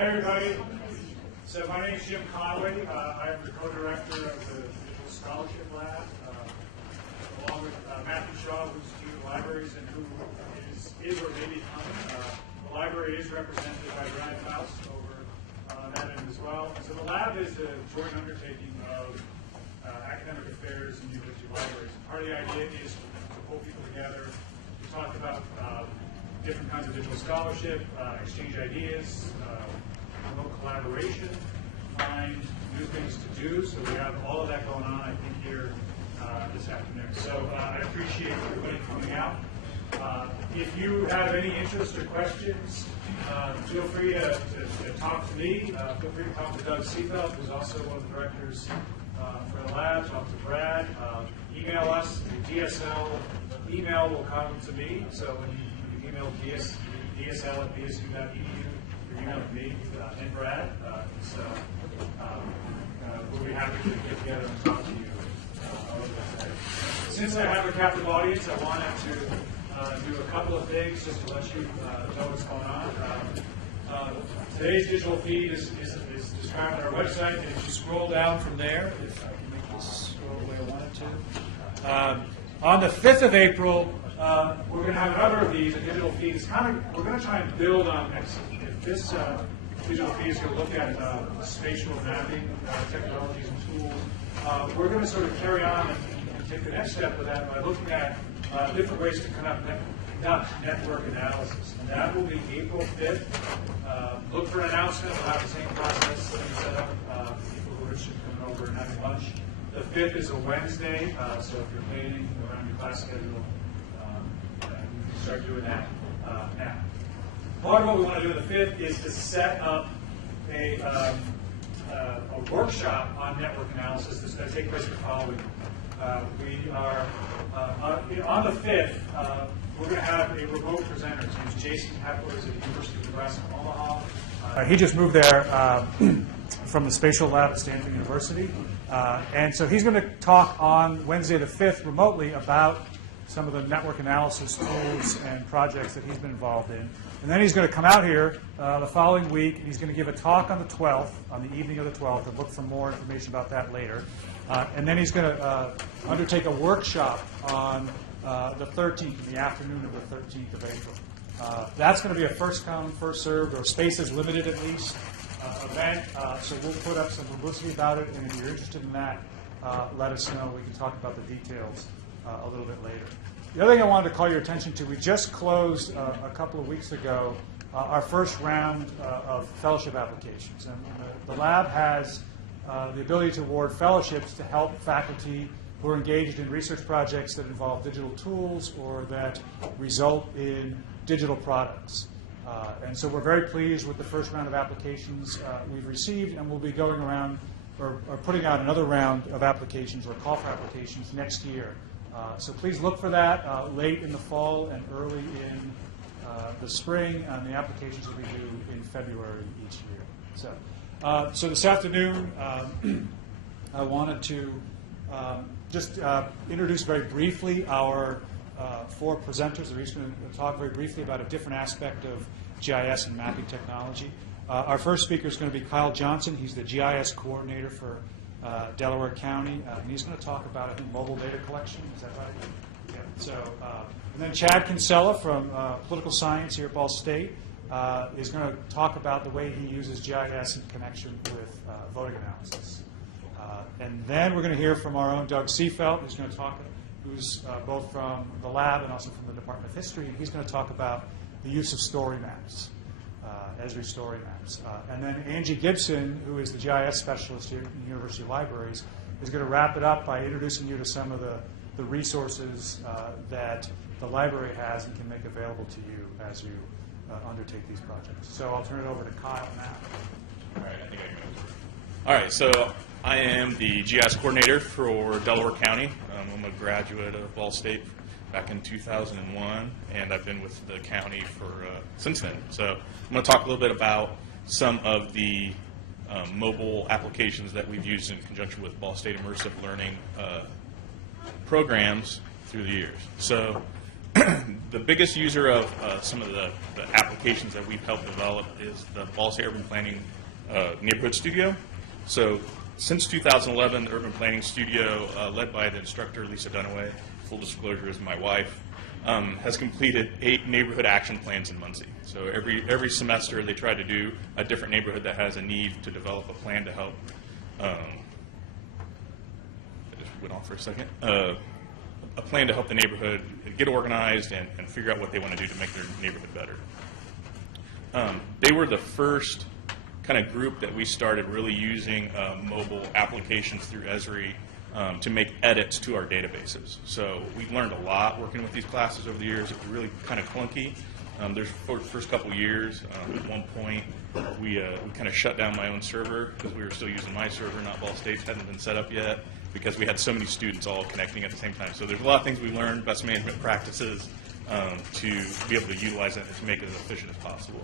Hey everybody. So my name is Jim Conway. I'm the co-director of the Digital Scholarship Lab, along with Matthew Shaw, who's Dean of Libraries and who is or may be coming. The library is represented by Brad Faust over on that end as well. So the lab is a joint undertaking of academic affairs and university libraries. And part of the idea is to pull people together to talk about different kinds of digital scholarship, exchange ideas, promote collaboration, find new things to do. So we have all of that going on, I think, here this afternoon. So I appreciate everybody coming out. If you have any interest or questions, feel free to talk to me. Feel free to talk to Doug Seefeld, who's also one of the directors for the lab. Talk to Brad. Email us. The DSL email will come to me. So when you email dsl@bsu.edu, you're emailing me and Brad. So we'll be happy to get together and talk to you. Since I have a captive audience, I wanted to do a couple of things just to let you know what's going on. Today's digital feed is described on our website, and if you scroll down from there, if I can make this scroll the way I want it to. On the 5th of April, we're going to have another of these. A digital feed is we're going to try and build on this. If this digital feed is going to look at spatial mapping technologies and tools, we're going to sort of carry on and take the next step with that by looking at different ways to conduct network analysis. And that will be April 5th. Look for an announcement. We'll have the same process that we set up. People who are interested in coming over and having lunch. The 5th is a Wednesday, so if you're planning around your class schedule, you can start doing that now. Part of what we want to do on the 5th is to set up a workshop on network analysis that's going to take place the following. We are, on the 5th, we're going to have a remote presenter. His name is Jason Hepler. He's at the University of Nebraska, Omaha. He just moved there from the Spatial Lab at Stanford University. And so he's going to talk on Wednesday the 5th remotely about some of the network analysis tools and projects that he's been involved in. And then he's going to come out here the following week, and he's going to give a talk on the 12th, on the evening of the 12th, and look for more information about that later. And then he's going to undertake a workshop on the 13th, in the afternoon of the 13th of April. That's going to be a first-come, first-served, or space is limited at least, event. So we'll put up some publicity about it, and if you're interested in that, let us know. We can talk about the details a little bit later. The other thing I wanted to call your attention to, we just closed a couple of weeks ago our first round of fellowship applications. And the lab has the ability to award fellowships to help faculty who are engaged in research projects that involve digital tools or that result in digital products. And so we're very pleased with the first round of applications we've received, and we'll be going around or putting out another round of applications or call for applications next year. So please look for that late in the fall and early in the spring, and the applications will be due in February each year. So this afternoon, I wanted to just introduce very briefly our 4 presenters. They're each going to talk very briefly about a different aspect of GIS and mapping technology. Our first speaker is going to be Kyle Johnson. He's the GIS coordinator for Delaware County. And he's going to talk about, I think, mobile data collection. Is that right? Yeah. So, and then Chad Kinsella from political science here at Ball State is going to talk about the way he uses GIS in connection with voting analysis. And then we're going to hear from our own Doug Seefeld, who's going to talk, who's both from the lab and also from the Department of History. And he's going to talk about the use of story maps, Esri story maps. And then Angie Gibson, who is the GIS specialist here at the University Libraries, is going to wrap it up by introducing you to some of the resources that the library has and can make available to you as you undertake these projects. So I'll turn it over to Kyle now. All right, I think I can go through. All right, so I am the GIS coordinator for Delaware County. I'm a graduate of Ball State back in 2001, and I've been with the county for since then. So I'm going to talk a little bit about some of the mobile applications that we've used in conjunction with Ball State Immersive Learning programs through the years. So the biggest user of some of the applications that we've helped develop is the Ball State Urban Planning Neighborhood Studio. So since 2011, the Urban Planning Studio, led by the instructor Lisa Dunaway, full disclosure is my wife, has completed 8 neighborhood action plans in Muncie. So every semester they try to do a different neighborhood that has a need to develop a plan to help. I just went off for a second. A plan to help the neighborhood get organized and figure out what they want to do to make their neighborhood better. They were the first kind of group that we started really using mobile applications through Esri to make edits to our databases. So we learned a lot working with these classes over the years. It was really kind of clunky. There's for the first couple years, at one point, we kind of shut down my own server because we were still using my server, not Ball State's hadn't been set up yet, because we had so many students all connecting at the same time. So there's a lot of things we learned, best management practices, to be able to utilize it and to make it as efficient as possible.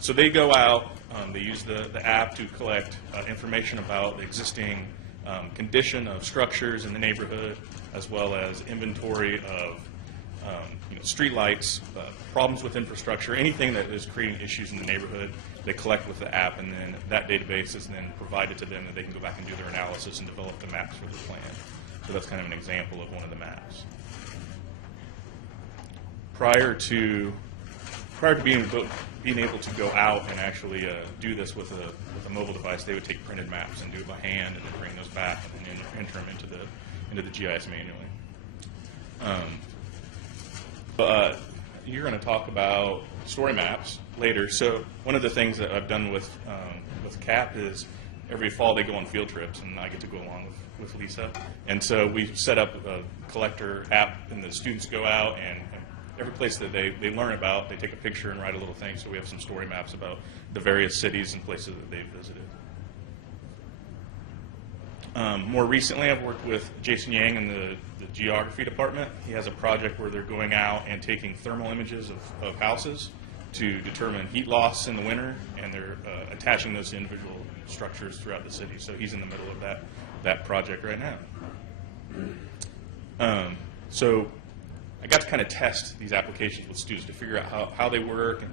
So they go out, they use the app to collect information about the existing condition of structures in the neighborhood, as well as inventory of street lights, problems with infrastructure, anything that is creating issues in the neighborhood. They collect with the app, and then that database is then provided to them, and they can go back and do their analysis and develop the maps for the plan. So that's kind of an example of one of the maps. Prior to being able to go out and actually do this with a mobile device, they would take printed maps and do it by hand, and then bring those back and then enter them into the GIS manually. But you're going to talk about story maps later. So one of the things that I've done with CAP is every fall they go on field trips, and I get to go along with Lisa. And so we set up a collector app, and the students go out, and every place that they learn about, they take a picture and write a little thing. So we have some story maps about the various cities and places that they've visited. More recently, I've worked with Jason Yang in the geography department. He has a project where they're going out and taking thermal images of houses to determine heat loss in the winter, and they're attaching those to individual structures throughout the city. So he's in the middle of that project right now. So I got to kind of test these applications with students to figure out how they work and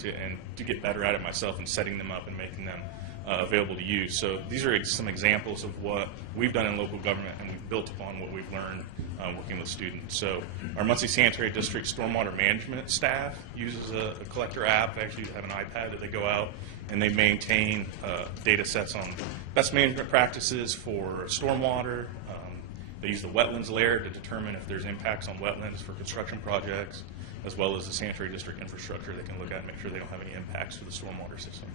to get better at it myself, and setting them up and making them available to use. So these are some examples of what we've done in local government, and we've built upon what we've learned working with students. So our Muncie Sanitary District stormwater management staff uses a collector app. They actually have an iPad that they go out and they maintain data sets on best management practices for stormwater. They use the wetlands layer to determine if there's impacts on wetlands for construction projects, as well as the sanitary district infrastructure they can look at and make sure they don't have any impacts to the stormwater system.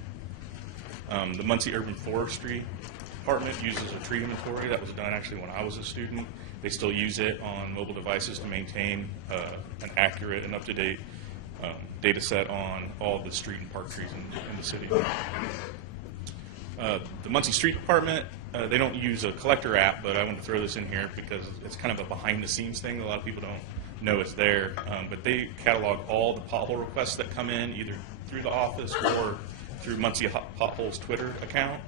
The Muncie Urban Forestry Department uses a tree inventory that was done actually when I was a student. They still use it on mobile devices to maintain an accurate and up-to-date data set on all the street and park trees in the city. The Muncie Street Department, they don't use a collector app, but I want to throw this in here because it's kind of a behind-the-scenes thing. A lot of people don't know it's there, but they catalog all the pothole requests that come in, either through the office or through Muncie Potholes Twitter account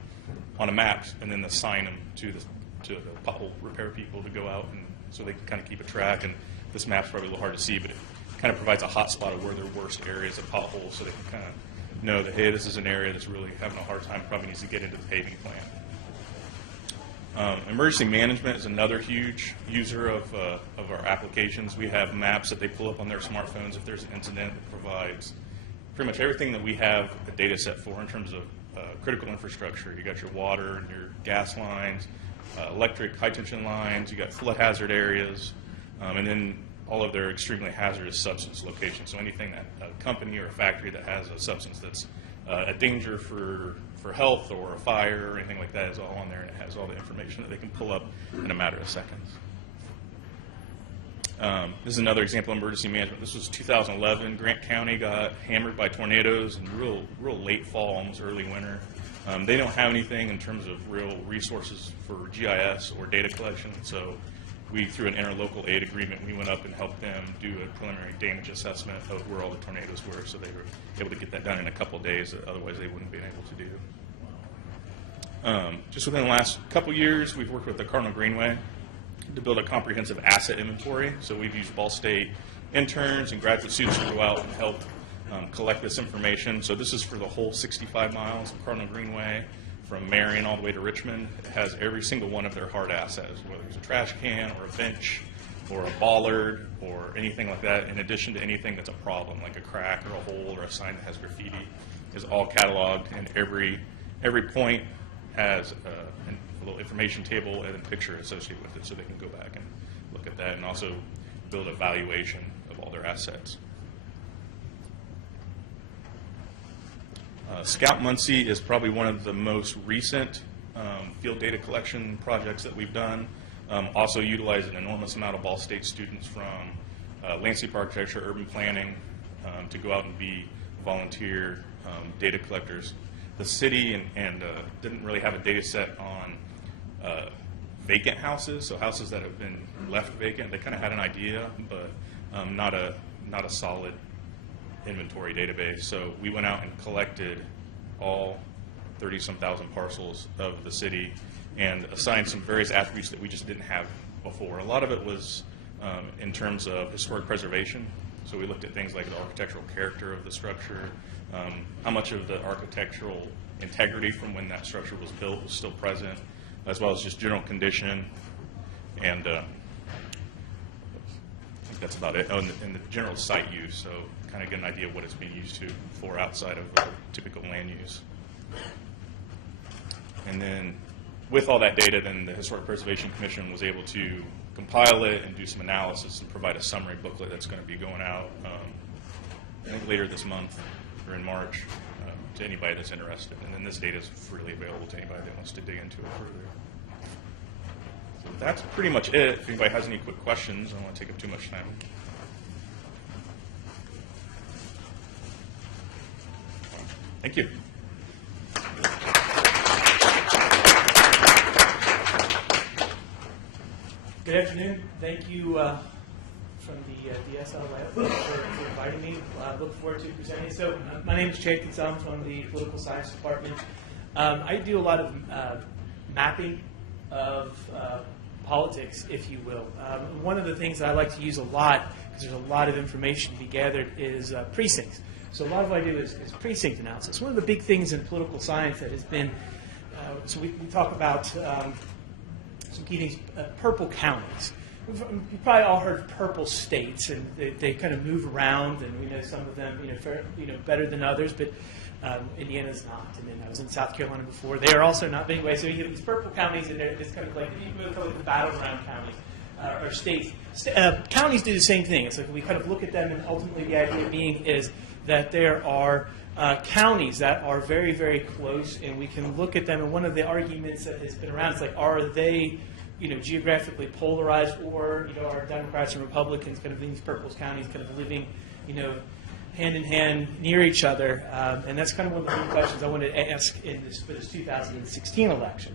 on a map, and then assign them to the pothole repair people to go out, and so they can kind of keep a track. And this map's probably a little hard to see, but it kind of provides a hot spot of where their worst areas of potholes, so they can kind of know that, hey, this is an area that's really having a hard time, probably needs to get into the paving plan. Emergency management is another huge user of our applications. We have maps that they pull up on their smartphones if there's an incident. It provides pretty much everything that we have a data set for in terms of critical infrastructure. You got your water and your gas lines, electric high tension lines, you got flood hazard areas, and then all of their extremely hazardous substance locations. So anything that a company or a factory that has a substance that's a danger for health or a fire or anything like that is all on there, and it has all the information that they can pull up in a matter of seconds. This is another example of emergency management. This was 2011. Grant County got hammered by tornadoes in real late fall, almost early winter. They don't have anything in terms of real resources for GIS or data collection, so we, through an interlocal aid agreement, we went up and helped them do a preliminary damage assessment of where all the tornadoes were, so they were able to get that done in a couple of days that otherwise they wouldn't have been able to do. Just within the last couple years, we've worked with the Cardinal Greenway. to build a comprehensive asset inventory. So we've used Ball State interns and graduate students to go out and help collect this information. So this is for the whole 65 miles of Cardinal Greenway, from Marion all the way to Richmond. It has every single one of their hard assets, whether it's a trash can or a bench or a bollard or anything like that, in addition to anything that's a problem, like a crack or a hole or a sign that has graffiti, is all cataloged, and every point has a little information table and a picture associated with it, so they can go back and look at that and also build a valuation of all their assets. Scout Muncie is probably one of the most recent field data collection projects that we've done. Also utilize an enormous amount of Ball State students from landscape architecture, urban planning, to go out and be volunteer data collectors. The city and didn't really have a data set on vacant houses, so houses that have been left vacant. They kind of had an idea, but not a solid inventory database. So we went out and collected all 30-some thousand parcels of the city and assigned some various attributes that we just didn't have before. A lot of it was in terms of historic preservation. So we looked at things like the architectural character of the structure, how much of the architectural integrity from when that structure was built was still present, as well as just general condition. And I think that's about it. Oh, and the general site use, so kind of get an idea of what it's being used to for outside of typical land use. And then with all that data, then the Historic Preservation Commission was able to compile it and do some analysis and provide a summary booklet that's going to be going out, I think later this month or in March, to anybody that's interested. And then this data is freely available to anybody that wants to dig into it further. So that's pretty much it. If anybody has any quick questions, I don't want to take up too much time. Thank you. Good afternoon. Thank you from the DSL for inviting me. I look forward to presenting. So my name is Chetan. I'm from the Political Science Department. I do a lot of mapping of politics, if you will. One of the things that I like to use a lot, because there's a lot of information to be gathered, is precincts. So a lot of what I do is precinct analysis. One of the big things in political science that has been, so we talk about some key things, purple counties. You've probably all heard of purple states, and they kind of move around, and we know some of them, better than others, but Indiana's not. And then I was in South Carolina before; they are also not. But anyway, so you have these purple counties, and it's kind of like the battleground counties or states. Counties do the same thing. It's like we kind of look at them, and ultimately the idea being is that there are counties that are very, very close, and we can look at them. And one of the arguments that has been around is like, are they, geographically polarized, or are Democrats and Republicans kind of in these purple counties kind of living, hand in hand near each other? And that's kind of one of the main questions I wanted to ask for this 2016 election.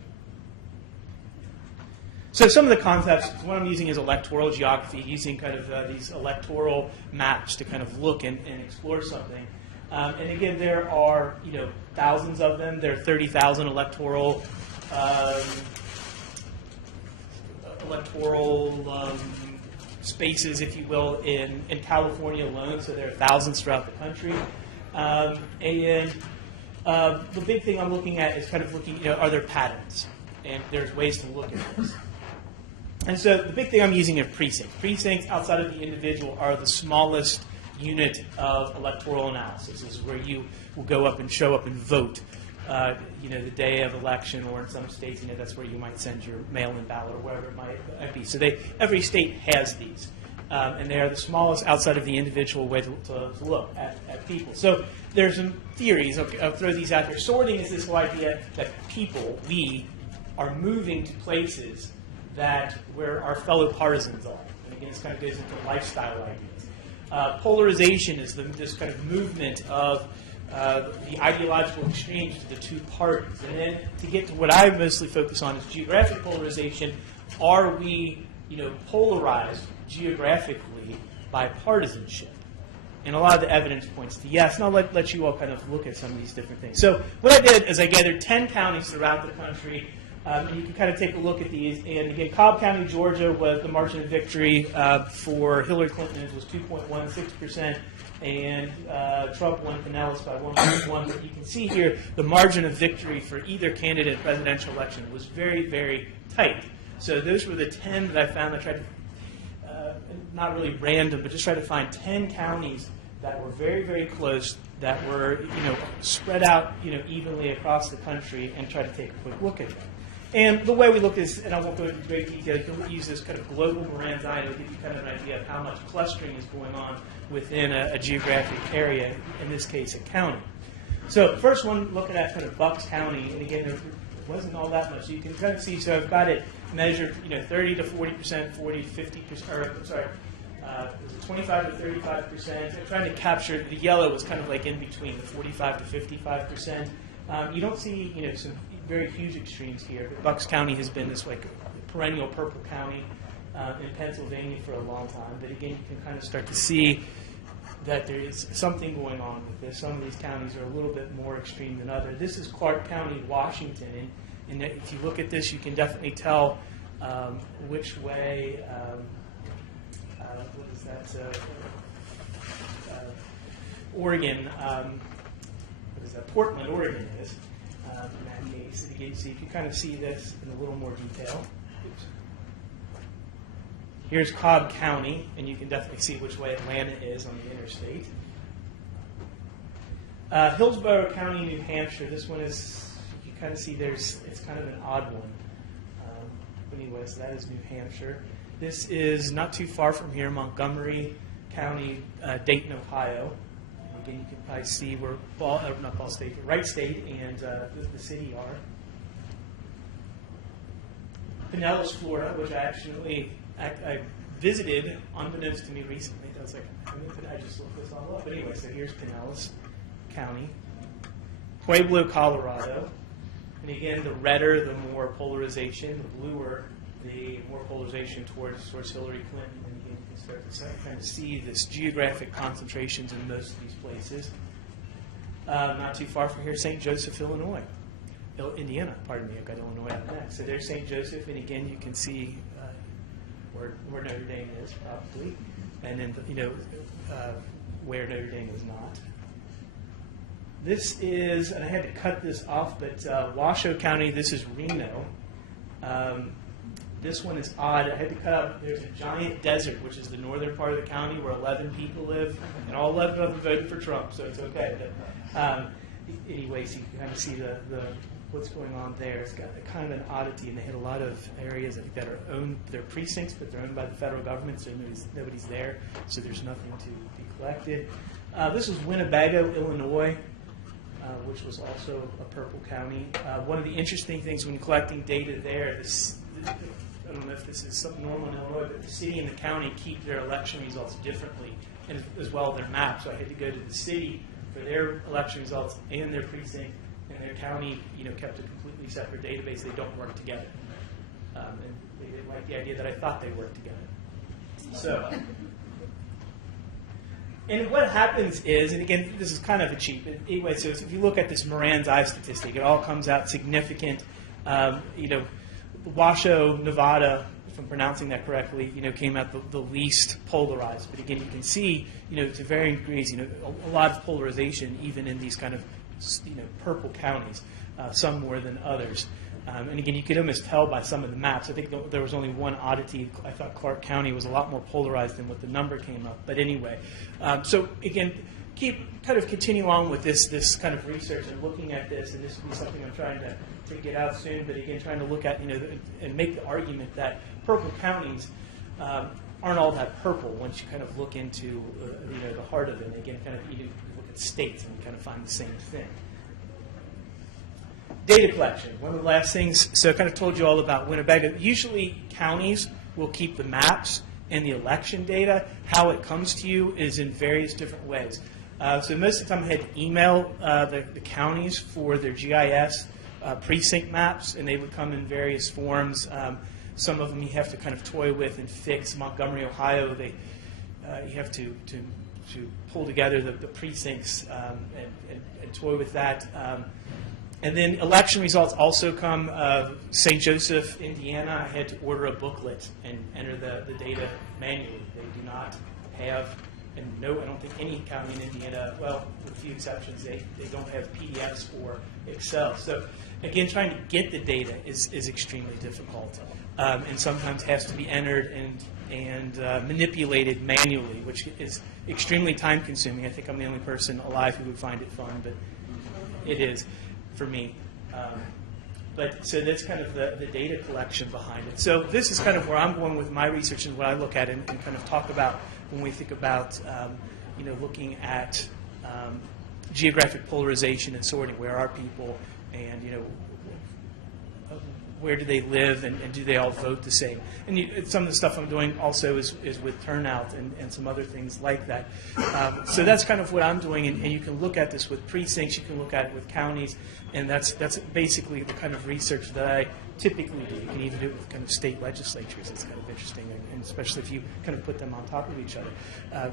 So some of the concepts, what I'm using is electoral geography, using kind of these electoral maps to kind of look and explore something. And again, there are thousands of them. There are 30,000 electoral spaces, if you will, in California alone. So there are thousands throughout the country. And the big thing I'm looking at is kind of looking, are there patterns? And there's ways to look at this. And so the big thing I'm using are precincts. Precincts outside of the individual are the smallest unit of electoral analysis. This is where you will go up and show up and vote, the day of election, or in some states, that's where you might send your mail-in ballot or whatever it might be. So every state has these, and they are the smallest outside of the individual way to look at people. So there's some theories. I'll throw these out there. Sorting is this whole idea that people, we, are moving to places where our fellow partisans are. And again, this kind of goes into lifestyle ideas. Polarization is this kind of movement of the ideological exchange to the two parties. And then to get to what I mostly focus on is geographic polarization. Are we, polarized geographically by partisanship? And a lot of the evidence points to yes. And I'll let you all kind of look at some of these different things. So what I did is I gathered 10 counties throughout the country And you can kind of take a look at these. And again, Cobb County, Georgia, was the margin of victory for Hillary Clinton was 2.16%, and Trump won Pinellas by 1.1. But you can see here the margin of victory for either candidate presidential election was very, very tight. So those were the 10 that I found. I tried to, not really random, but just try to find 10 counties that were very, very close, that were spread out evenly across the country, and try to take a quick look at them. And the way we look at this, and I won't go into great detail, we'll use this kind of global Moran's eye to give you kind of an idea of how much clustering is going on within a geographic area, in this case a county. So first one, looking at kind of Bucks County, and again, there wasn't all that much. So you can kind of see, so I've got it measured, 30 to 40%, 40 to 50%, or I'm sorry, 25 to 35%. I'm trying to capture, the yellow was kind of like in between, the 45 to 55%. You don't see, some very huge extremes here, but Bucks County has been this like perennial purple county in Pennsylvania for a long time. But again, you can kind of start to see that there is something going on with this. Some of these counties are a little bit more extreme than others. This is Clark County, Washington, and if you look at this, you can definitely tell which way. What is that? Oregon. What is that? Portland, Oregon is. In that case, again, so you can kind of see this in a little more detail. Oops. Here's Cobb County, and you can definitely see which way Atlanta is on the interstate. Hillsborough County, New Hampshire. This one is, you can kind of see it's kind of an odd one. Anyway, so that is New Hampshire. This is not too far from here, Montgomery County, Dayton, Ohio. Again, you can probably see where Wright State and the city are. Pinellas, Florida, which I visited unbeknownst to me recently. I was like, I just looked this all up. But anyway, so here's Pinellas County. Pueblo, Colorado. And again, the redder, the more polarization. The bluer, the more polarization towards Hillary Clinton. And again, you can start to kind of see this geographic concentrations in most of these places. Not too far from here, St. Joseph, Indiana, pardon me, I've got Illinois on that. So there's St. Joseph, and again, you can see where Notre Dame is, probably, and then, where Notre Dame is not. This is, and I had to cut this off, but Washoe County, this is Reno. This one is odd. I had to cut out, there's a giant desert, which is the northern part of the county where 11 people live, and all 11 of them voted for Trump, so it's okay. But anyways, you can kind of see the what's going on there. It's got a kind of an oddity, and they hit a lot of areas that are owned, they're precincts, but they're owned by the federal government, so nobody's there, so there's nothing to be collected. This is Winnebago, Illinois, which was also a purple county. One of the interesting things when collecting data there, I don't know if this is something normal in Illinois, but the city and the county keep their election results differently, and as well their map. So I had to go to the city for their election results and their precinct, and their county, kept a completely separate database. They don't work together, and they didn't like the idea that I thought they worked together. So, and what happens is, and again, this is kind of a cheat, but anyway, so if you look at this Moran's eye statistic, it all comes out significant. Washoe, Nevada, if I'm pronouncing that correctly, came out the least polarized. But again, you can see, to varying degrees, a lot of polarization even in these kind of, purple counties, some more than others. And again, you could almost tell by some of the maps. I think there was only one oddity. I thought Clark County was a lot more polarized than what the number came up. But anyway, so again, continue on with this kind of research and looking at this, and this will be something I'm trying to get out soon, but again, trying to look at, and make the argument that purple counties aren't all that purple once you kind of look into, the heart of it. And again, kind of you look at states and you kind of find the same thing. Data collection, one of the last things, so I kind of told you all about Winnebago. Usually counties will keep the maps and the election data. How it comes to you is in various different ways. So most of the time I had to email the counties for their GIS precinct maps, and they would come in various forms. Some of them you have to kind of toy with and fix. Montgomery, Ohio, you have to pull together the precincts and toy with that. And then election results also come. St. Joseph, Indiana, I had to order a booklet and enter the data manually. They do not have, and no, I don't think any county in Indiana, well, with a few exceptions, they don't have PDFs or Excel. So again, trying to get the data is extremely difficult, and sometimes has to be entered and manipulated manually, which is extremely time consuming. I think I'm the only person alive who would find it fun, but it is for me. But so that's kind of the data collection behind it. So this is kind of where I'm going with my research and what I look at and kind of talk about when we think about looking at geographic polarization and sorting. Where are people, and where do they live, and do they all vote the same? And some of the stuff I'm doing also is with turnout and some other things like that. So that's kind of what I'm doing, and you can look at this with precincts, you can look at it with counties, and that's basically the kind of research that I typically do. You can even do it with kind of state legislatures. It's kind of interesting, and especially if you kind of put them on top of each other,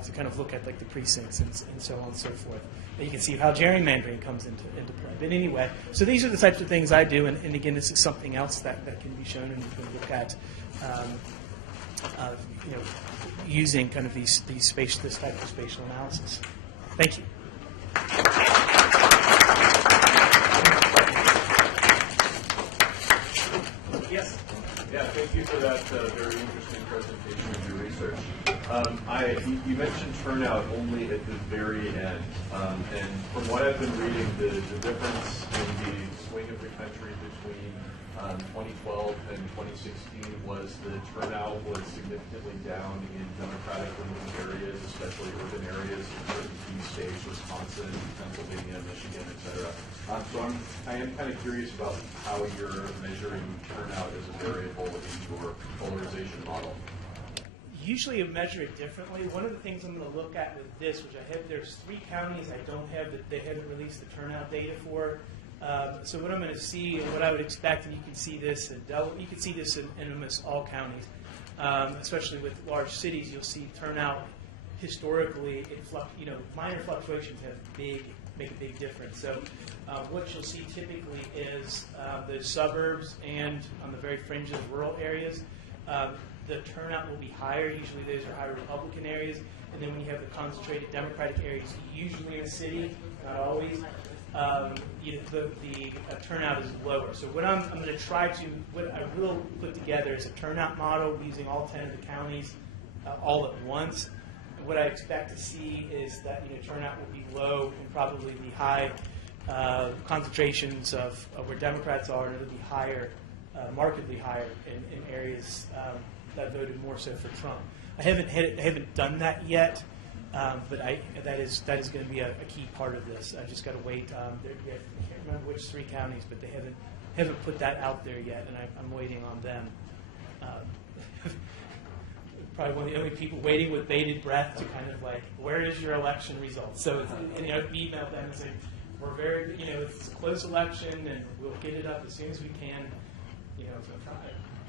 to kind of look at like the precincts and so on and so forth. And you can see how gerrymandering comes into play. But anyway, so these are the types of things I do, and again, this is something else that can be shown, and you can look at using kind of this type of spatial analysis. Thank you. Yes. Yeah, thank you for that very interesting presentation of your research. You mentioned turnout only at the very end, and from what I've been reading, the difference in the swing of the country between 2012 and 2016 was the turnout was significantly down in democratically leaning areas, especially urban areas in certain key states, Wisconsin, Pennsylvania, Michigan, et cetera. So I am kind of curious about how you're measuring turnout as a variable in your polarization model. Usually I measure it differently. One of the things I'm going to look at with this, which I have, there's 3 counties I don't have that they haven't released the turnout data for. So what I'm going to see and what I would expect, and you can see this you can see this in almost all counties, especially with large cities. You'll see turnout historically, minor fluctuations make a big difference. So what you'll see typically is the suburbs and on the very fringes of rural areas, the turnout will be higher. Usually those are higher Republican areas. And then when you have the concentrated Democratic areas, usually in a city, not always, the turnout is lower. So what I'm going to try to, what I will put together is a turnout model using all 10 of the counties all at once. And what I expect to see is that turnout will be low in probably the high concentrations of where Democrats are, and it'll be higher, markedly higher in areas that voted more so for Trump. I haven't done that yet. But that is going to be a key part of this. I just got to wait. I can't remember which 3 counties, but they haven't put that out there yet, and I'm waiting on them. Probably one of the only people waiting with bated breath to kind of like, where is your election result? So email them and say, we're very, it's a close election, and we'll get it up as soon as we can. So I'm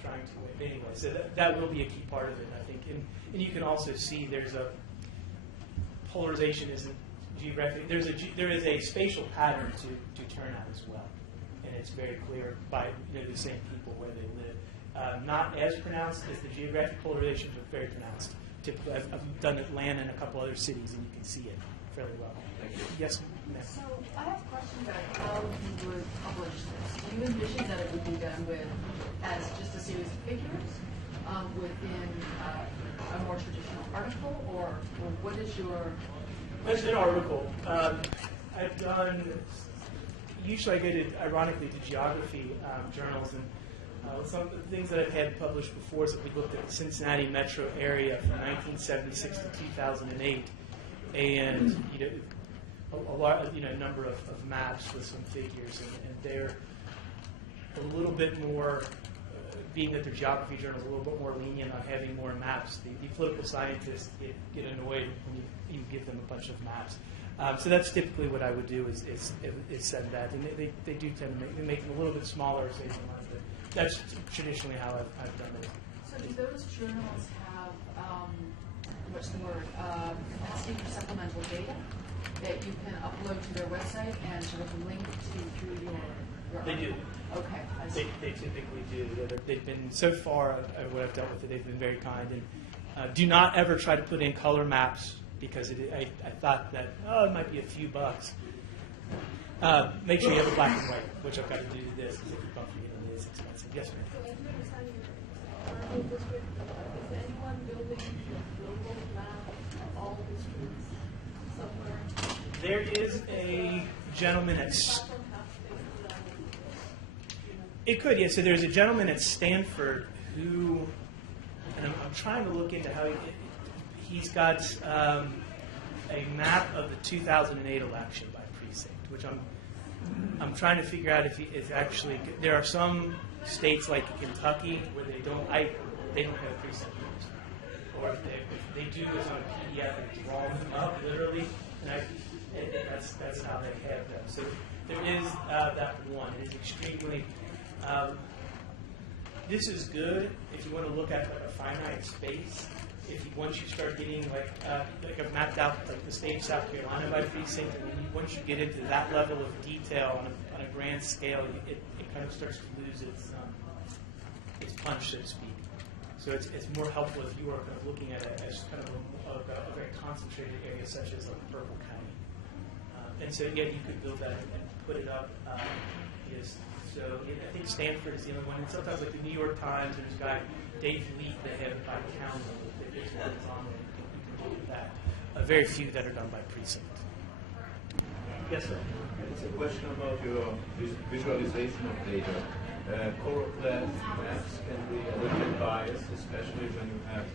trying to wait anyway. So that will be a key part of it, I think. And you can also see there's a polarization isn't geographic. There is a spatial pattern to turnout as well, and it's very clear by the same people where they live. Not as pronounced as the geographic polarization, but very pronounced. Typically, I've done Atlanta and a couple other cities, and you can see it fairly well. Thank you. Yes, ma'am. So I have a question about how you would publish this. Do you envision that it would be done as just a series of figures within a more traditional article, or what is your? That's an article. I've done. Usually, I go to, ironically, to geography journals, and some of the things that I've had published before is that we looked at the Cincinnati metro area from 1976 to 2008, and a lot, a number of maps with some figures, and they're a little bit more. Being that they're geography journals, a little bit more lenient on having more maps. The political scientists get annoyed when you give them a bunch of maps. So that's typically what I would do is send that. And they do tend to make them a little bit smaller, say, but that's traditionally how I've done it. So do those journals have, what's the word, capacity for supplemental data? that you can upload to their website and sort of link to through your They do. Okay, I see. They typically do. Yeah, they've been, so far, what I've dealt with it, they've been very kind. And do not ever try to put in color maps, because I thought that, oh, it might be a few bucks. Make sure you have a black and white, which I've got to do this, because if you bump it is expensive. Yes, ma'am. So as you understand your district, is anyone building a global map of all districts somewhere? There is a gentleman at Platform has It could, yeah. So there's a gentleman at Stanford who, and I'm trying to look into how he's got a map of the 2008 election by precinct, which I'm trying to figure out if actually there are some states like Kentucky where they don't have precinct numbers, or if they do it's on a PDF and draw them up literally, and that's how they have them. So there is that one. It is extremely. This is good if you want to look at like a finite space. Once you start getting like I've mapped out like the state of South Carolina by precinct, and once you get into that level of detail on a grand scale, it kind of starts to lose its punch, so to speak. So it's more helpful if you are kind of looking at it as kind of a very concentrated area, such as like Purple County. And so yeah, you could build that and put it up. So I think Stanford is the other one, and sometimes like the New York Times, there's a guy Dave Leet that have it by county. That. Very few that are done by precinct. Yes, sir. It's a question about your visualization of data. Choropleth maps can be a little bit biased, especially when you have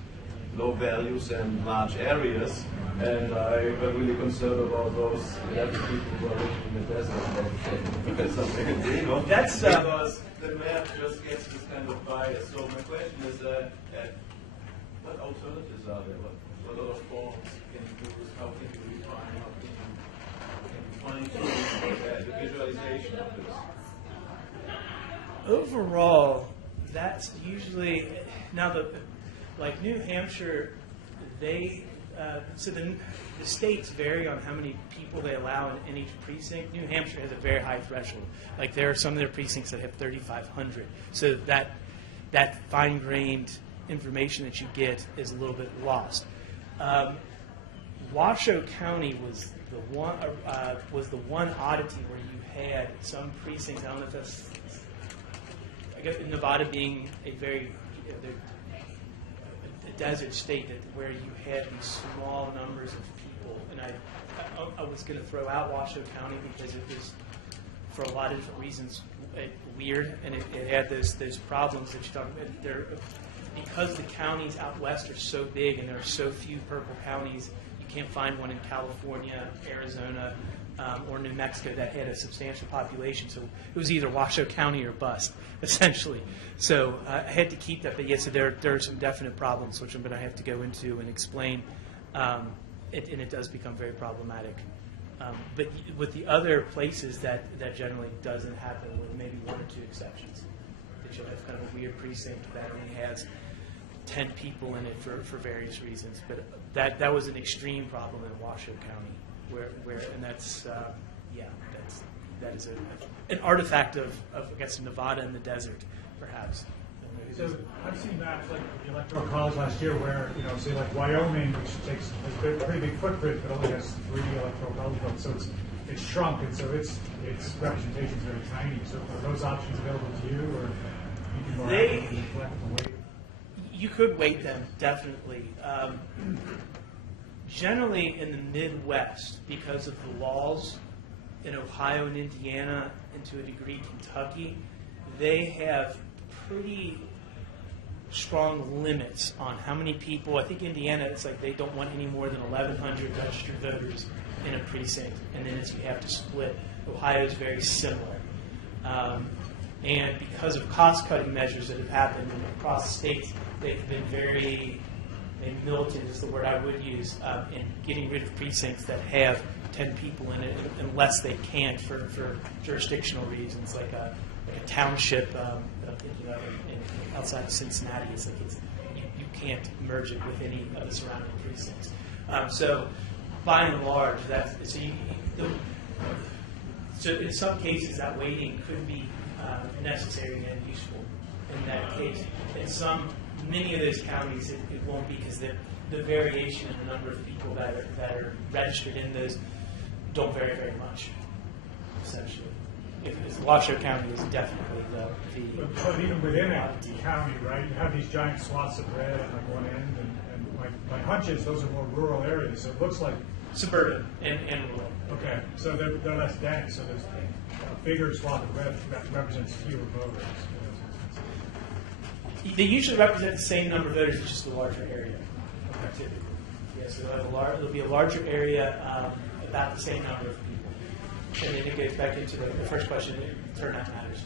low values and large areas. And I got really concerned about those 11 people who are living in the desert. That's something in Dino. That's because the map just gets this kind of bias. So my question is what alternatives are there? What other forms can you use? How can you refine? How can you fine-tune the visualization of this? Overall, that's usually now like New Hampshire, so the states vary on how many people they allow in each precinct. New Hampshire has a very high threshold. Like there are some of their precincts that have 3,500. So that fine-grained information that you get is a little bit lost. Washoe County was the one oddity where you had some precincts. I don't know if that's, I guess Nevada being a very a desert state where you had these small numbers of people, and I was going to throw out Washoe County because it was, for a lot of different reasons, weird, and it had those problems that you talk about. Because the counties out west are so big and there are so few purple counties, you can't find one in California, Arizona, or New Mexico that had a substantial population. So it was either Washoe County or bust, essentially. So I had to keep that. But yes, there are some definite problems, which I'm going to have to go into and explain. And it does become very problematic. But with the other places, that generally doesn't happen, with maybe one or two exceptions. That you'll have kind of a weird precinct that only has 10 people in it for various reasons. But that was an extreme problem in Washoe County, where and that's that is an artifact of I guess Nevada and the desert, perhaps. So I've seen maps like the Electoral College last year where, say like Wyoming, which has a pretty big footprint, but only has 3 Electoral College votes. So it's shrunk, and so its representation is very tiny. So are those options available to you, or you can more actively reflect and weight? You could weight them, definitely. Generally in the Midwest, because of the laws in Ohio and Indiana, and to a degree Kentucky, they have pretty strong limits on how many people. I think Indiana, it's like they don't want any more than 1,100 registered voters in a precinct, and then you have to split. Ohio is very similar. And because of cost-cutting measures that have happened across the states, they've been very militant, is the word I would use, in getting rid of precincts that have 10 people in it, unless they can for jurisdictional reasons, like a township that I'm thinking of outside of Cincinnati. It's like you can't merge it with any of the surrounding precincts. So by and large, so in some cases that weighting could be necessary and useful in that case. In many of those counties, it won't be, because the variation in the number of people that are registered in those don't vary very much, essentially. Washoe County is definitely But even within a county, right, you have these giant swaths of red on like one end, and my hunch is those are more rural areas, so it looks like. suburban and rural. Okay, so they're less dense, so there's a bigger swath of red that represents fewer voters. They usually represent the same number of voters, it's just a larger area. Typically. Yeah, so there'll be a larger area, about the same number of people. And then it goes back into the first question, turnout matters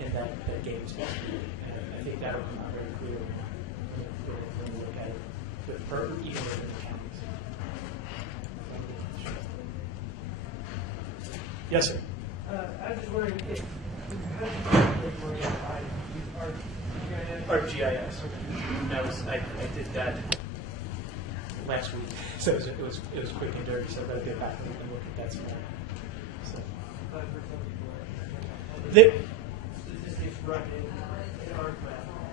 in that game especially. And I think that'll come out very clearly when we look at it, even within the counties. Yes, sir. I was just wondering if GIS. I did that last week, so it was quick and dirty. So I've got to go back and look at that some more. So.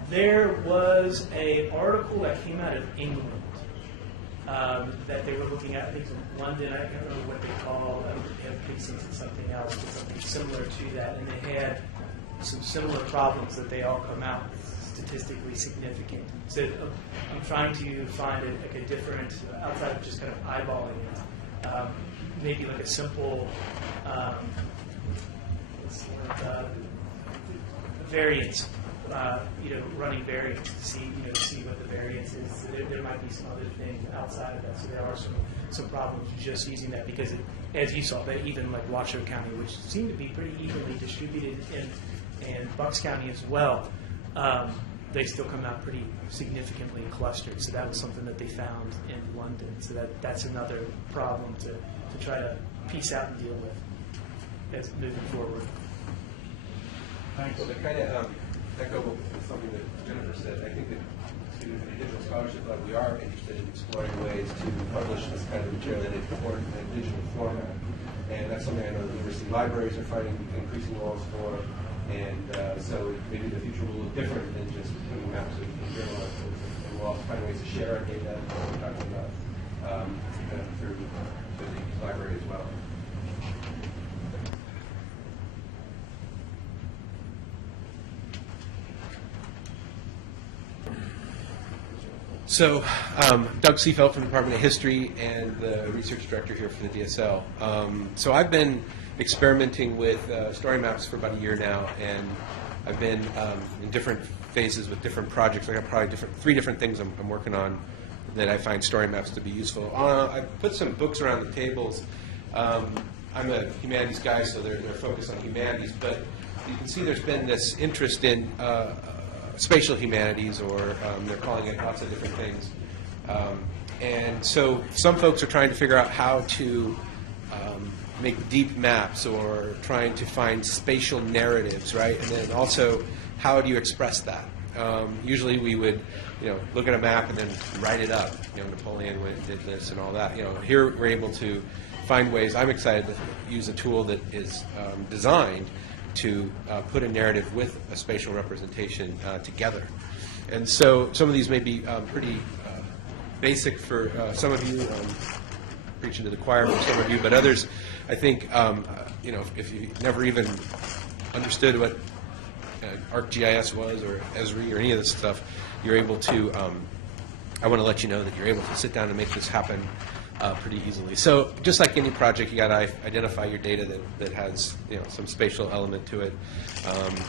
There was an article that came out of England that they were looking at. I think in London. I can't remember what they call precincts and something else, but something similar to that. And they had some similar problems that they all come out statistically significant. So I'm trying to find a different, outside of just kind of eyeballing it, maybe like a simple variance, running variance to see what the variance is. There might be some other things outside of that. So there are some problems just using that, because as you saw, that even like Washoe County, which seemed to be pretty evenly distributed, and Bucks County as well, they still come out pretty significantly clustered. So that was something that they found in London. So that's another problem to try to piece out and deal with as moving forward. Thanks. So to kind of echo something that Jennifer said, I think that students in the digital scholarship lab, we are interested in exploring ways to publish this kind of material in a digital format. And that's something I know the university libraries are finding increasing roles for. And so maybe the future will look different than just putting maps in journal articles. And we'll also find ways to share our data, as we're talking about, through the library as well. So, Doug Seefeld from the Department of History and the research director here for the DSL. So I've been experimenting with story maps for about a year now, and I've been in different phases with different projects. I got probably three different things I'm working on that I find story maps to be useful. I put some books around the tables. I'm a humanities guy, so they're focused on humanities, but you can see there's been this interest in spatial humanities, or they're calling it lots of different things. And so some folks are trying to figure out how to make deep maps, or trying to find spatial narratives, right? And then also, how do you express that? Usually we would, look at a map and then write it up. Napoleon did this and all that. Here we're able to find ways. I'm excited to use a tool that is designed to put a narrative with a spatial representation together. And so some of these may be pretty basic for some of you, preaching to the choir for some of you, but others, I think, if you never even understood what ArcGIS was, or Esri, or any of this stuff, you're able to, I want to let you know that you're able to sit down and make this happen pretty easily. So just like any project, you got to identify your data that has some spatial element to it.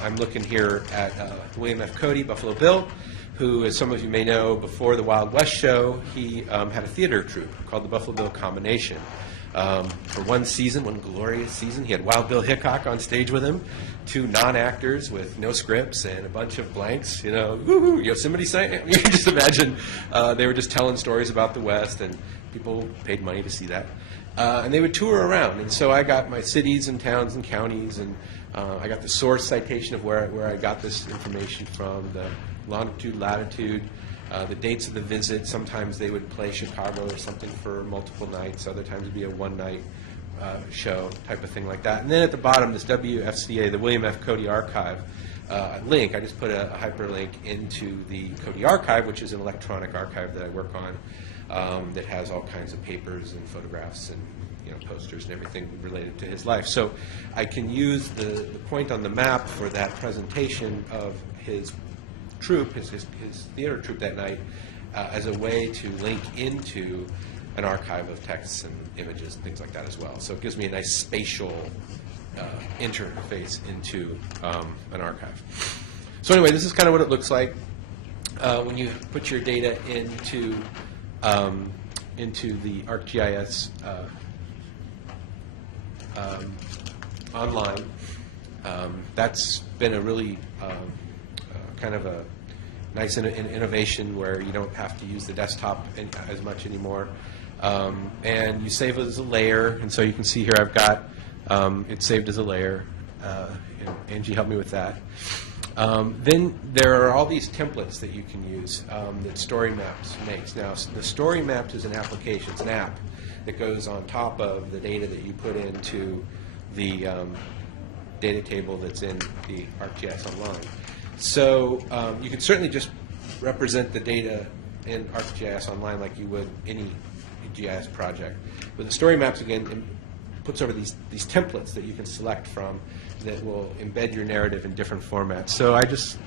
I'm looking here at William F. Cody, Buffalo Bill, who, as some of you may know, before the Wild West show, he had a theater troupe called the Buffalo Bill Combination. For one glorious season, he had Wild Bill Hickok on stage with him, 2 non-actors with no scripts and a bunch of blanks, woohoo, Yosemite Sam. You can just imagine they were just telling stories about the West, and people paid money to see that. And they would tour around. And so I got my cities and towns and counties, and I got the source citation of where I got this information from, the longitude, latitude, the dates of the visit. Sometimes they would play Chicago or something for multiple nights. Other times it would be a one-night show type of thing like that. And then at the bottom, this WFCA, the William F. Cody Archive link. I just put a hyperlink into the Cody Archive, which is an electronic archive that I work on that has all kinds of papers and photographs and posters and everything related to his life. So I can use the point on the map for that presentation of his troupe, his theater troupe that night, as a way to link into an archive of texts and images and things like that as well. So it gives me a nice spatial interface into an archive. So anyway, this is kind of what it looks like when you put your data into the ArcGIS online. That's been a really kind of a nice innovation where you don't have to use the desktop as much anymore. And you save it as a layer, and so you can see here I've got it saved as a layer. Angie helped me with that. Then there are all these templates that you can use that Story Maps makes. Now, the Story Maps is an application, it's an app that goes on top of the data that you put into the data table that's in the ArcGIS Online. So you can certainly just represent the data in ArcGIS Online like you would any GIS project. But the Story Maps, again, puts over these templates that you can select from that will embed your narrative in different formats. So I just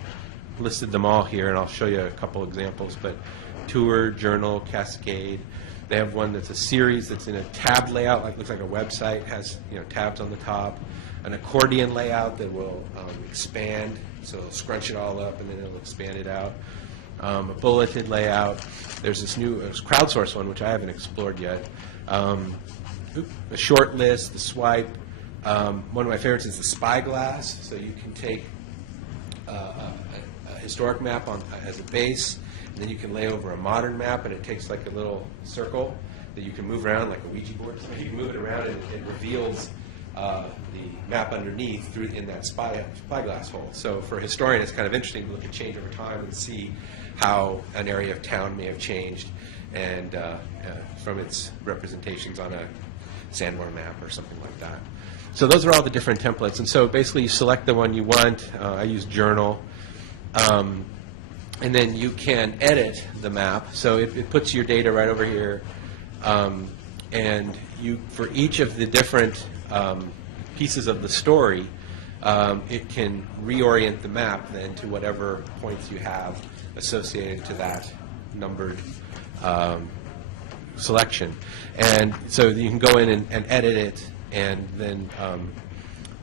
listed them all here, and I'll show you a couple examples. But tour, journal, cascade. They have one that's a series that's in a tab layout, like looks like a website, has tabs on the top. An accordion layout that will expand, so it'll scrunch it all up and then it'll expand it out. A bulleted layout. There's this new crowdsource one, which I haven't explored yet. A short list, the swipe. One of my favorites is the spyglass. So you can take a historic map as a base, and then you can lay over a modern map, and it takes like a little circle that you can move around like a Ouija board. So you can move it around, and it reveals the map underneath in that spyglass hole. So for a historian, it's kind of interesting to look at change over time and see how an area of town may have changed, and from its representations on a Sandmore map or something like that. So those are all the different templates. And so basically you select the one you want. I use journal. And then you can edit the map. So it puts your data right over here. And for each of the different pieces of the story, it can reorient the map then to whatever points you have associated to that numbered selection. And so you can go in and edit it, and then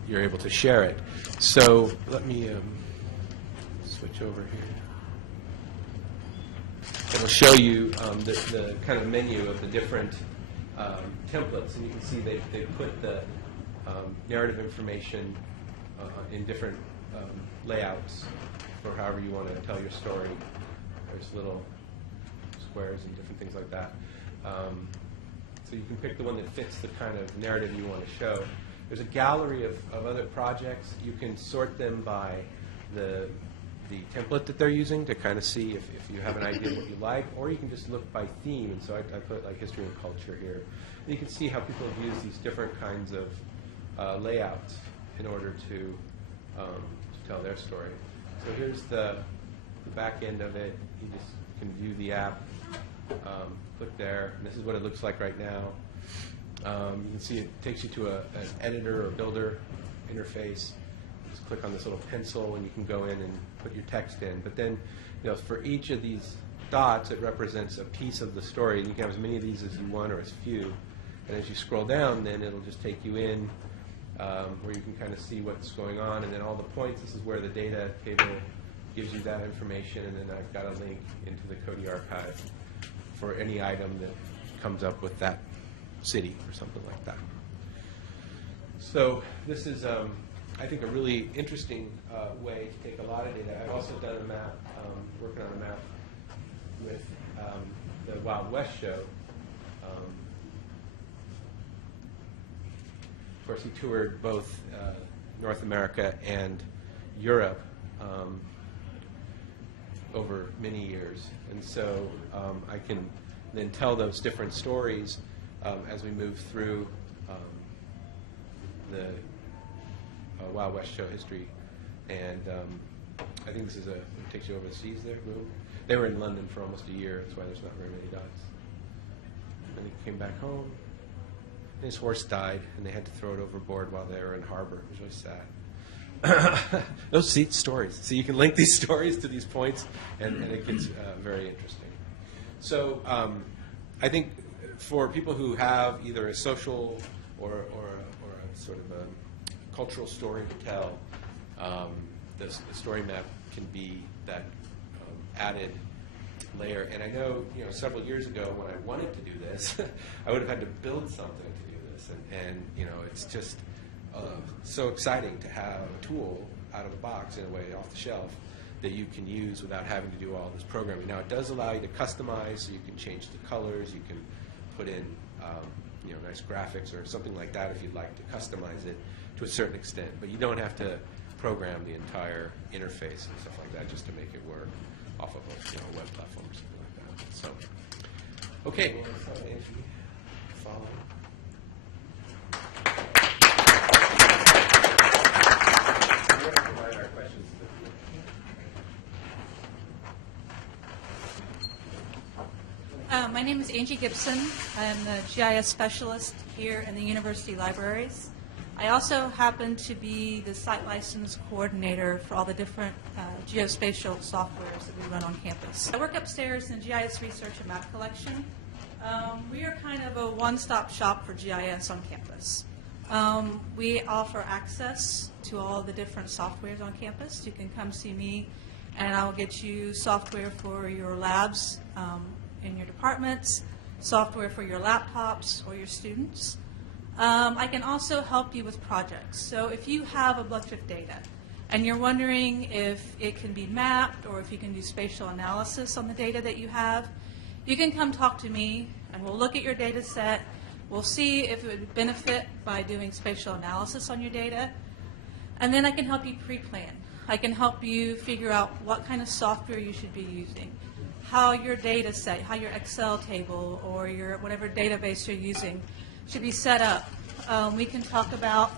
you're able to share it. So let me switch over here. It'll show you the kind of menu of the different templates, and you can see they put the narrative information in different layouts for however you want to tell your story. There's little squares and different things like that. So you can pick the one that fits the kind of narrative you want to show. There's a gallery of other projects. You can sort them by the template that they're using to kind of see if you have an idea of what you like, or you can just look by theme. And so I put like history and culture here. And you can see how people have used these different kinds of layouts in order to tell their story. So here's the back end of it. You just can view the app. Click there, and this is what it looks like right now. You can see it takes you to an editor or builder interface. Just click on this little pencil, and you can go in and put your text in. But then, for each of these dots, it represents a piece of the story, and you can have as many of these as you want or as few. And as you scroll down, then it'll just take you in where you can kind of see what's going on, and then all the points. This is where the data table gives you that information, and then I've got a link into the Cody Archive for any item that comes up with that city or something like that. So this is, I think, a really interesting way to take a lot of data. I've also done a map, working on a map with the Wild West show. Of course, he toured both North America and Europe over many years. And so I can then tell those different stories as we move through the Wild West show history. And I think this is it takes you overseas there. Boom. They were in London for almost a year. That's why there's not very many dots. And they came back home. And his horse died, and they had to throw it overboard while they were in harbor. It was really sad. Those stories. So you can link these stories to these points, and it gets very interesting. So I think for people who have either a social or a sort of a cultural story to tell, the story map can be that added layer. And I know, several years ago when I wanted to do this, I would have had to build something to do this. And it's just so exciting to have a tool out of the box, in a way, off the shelf, that you can use without having to do all this programming. Now, it does allow you to customize, so you can change the colors, you can put in nice graphics or something like that if you'd like to customize it to a certain extent. But you don't have to program the entire interface and stuff like that just to make it work off of a web platform or something like that. So, okay. Follow. My name is Angie Gibson. I'm the GIS specialist here in the university libraries. I also happen to be the site license coordinator for all the different geospatial softwares that we run on campus. I work upstairs in GIS research and map collection. We are kind of a one-stop shop for GIS on campus. We offer access to all the different softwares on campus. You can come see me, and I'll get you software for your labs in your departments, software for your laptops or your students. I can also help you with projects. So if you have a bunch of data and you're wondering if it can be mapped or if you can do spatial analysis on the data that you have, you can come talk to me and we'll look at your data set. We'll see if it would benefit by doing spatial analysis on your data. And then I can help you pre-plan. I can help you figure out what kind of software you should be using, how your data set, how your Excel table or your whatever database you're using should be set up. We can talk about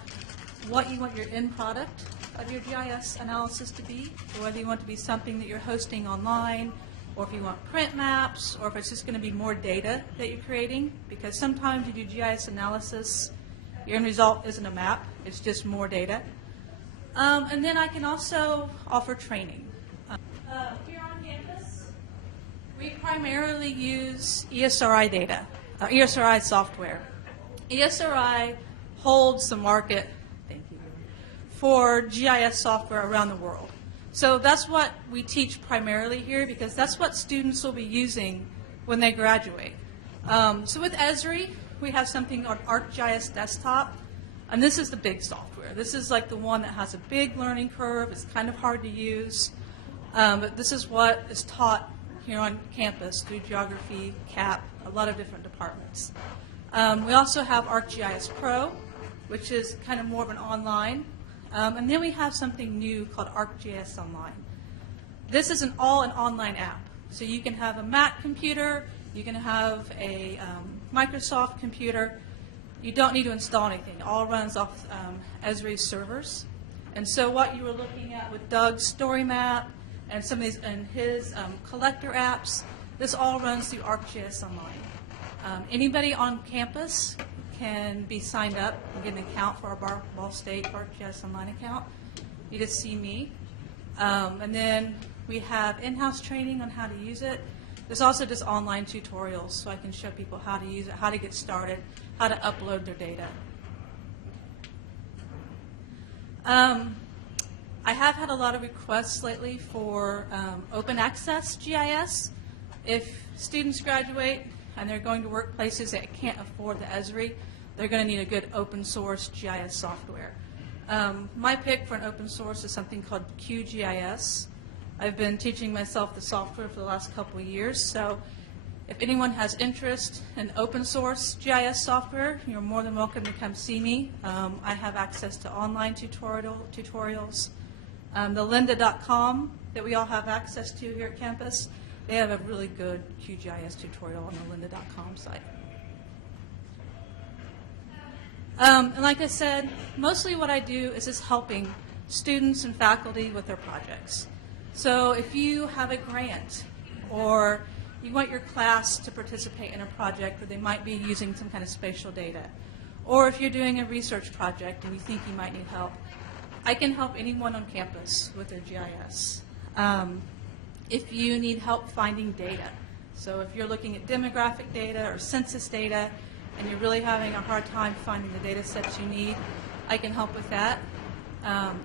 what you want your end product of your GIS analysis to be, or whether you want it to be something that you're hosting online, or if you want print maps, or if it's just going to be more data that you're creating, because sometimes you do GIS analysis, your end result isn't a map, it's just more data. And then I can also offer training. Here on campus, we primarily use ESRI data, ESRI software. ESRI holds the market, thank you, for GIS software around the world. So that's what we teach primarily here, because that's what students will be using when they graduate. So with Esri, we have something called ArcGIS Desktop, and this is the big software. This is like the one that has a big learning curve. It's kind of hard to use, but this is what is taught here on campus through geography, CAP, a lot of different departments. We also have ArcGIS Pro, which is kind of more of an online. And then we have something new called ArcGIS Online. This is an online app. So you can have a Mac computer, you can have a Microsoft computer. You don't need to install anything. It all runs off Esri's servers. And so what you were looking at with Doug's story map and some of these and his collector apps, this all runs through ArcGIS Online. Anybody on campus can be signed up and get an account for our Ball State ArcGIS Online account. You just see me. And then we have in-house training on how to use it. There's also just online tutorials, so I can show people how to use it, how to get started, how to upload their data. I have had a lot of requests lately for open access GIS. If students graduate and they're going to workplaces that can't afford the Esri, they're going to need a good open source GIS software. My pick for an open source is something called QGIS. I've been teaching myself the software for the last couple of years, so if anyone has interest in open source GIS software, you're more than welcome to come see me. I have access to online tutorials. The lynda.com that we all have access to here at campus, they have a really good QGIS tutorial on the lynda.com site. And like I said, mostly what I do is just helping students and faculty with their projects. So if you have a grant or you want your class to participate in a project where they might be using some kind of spatial data, or if you're doing a research project and you think you might need help, I can help anyone on campus with their GIS. If you need help finding data, so if you're looking at demographic data or census data and you're really having a hard time finding the data sets you need, I can help with that.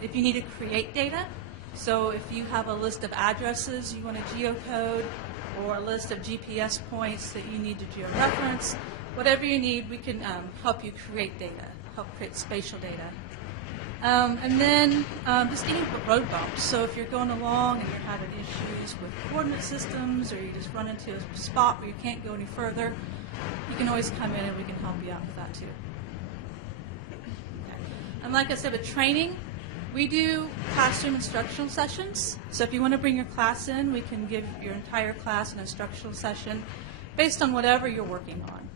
If you need to create data, so if you have a list of addresses you want to geocode or a list of GPS points that you need to georeference, whatever you need, we can help you create data, help create spatial data. And then just any road bumps. So if you're going along and you're having issues with coordinate systems or you just run into a spot where you can't go any further, you can always come in and we can help you out with that too. Okay. And like I said, with training, we do classroom instructional sessions. So if you want to bring your class in, we can give your entire class an instructional session based on whatever you're working on.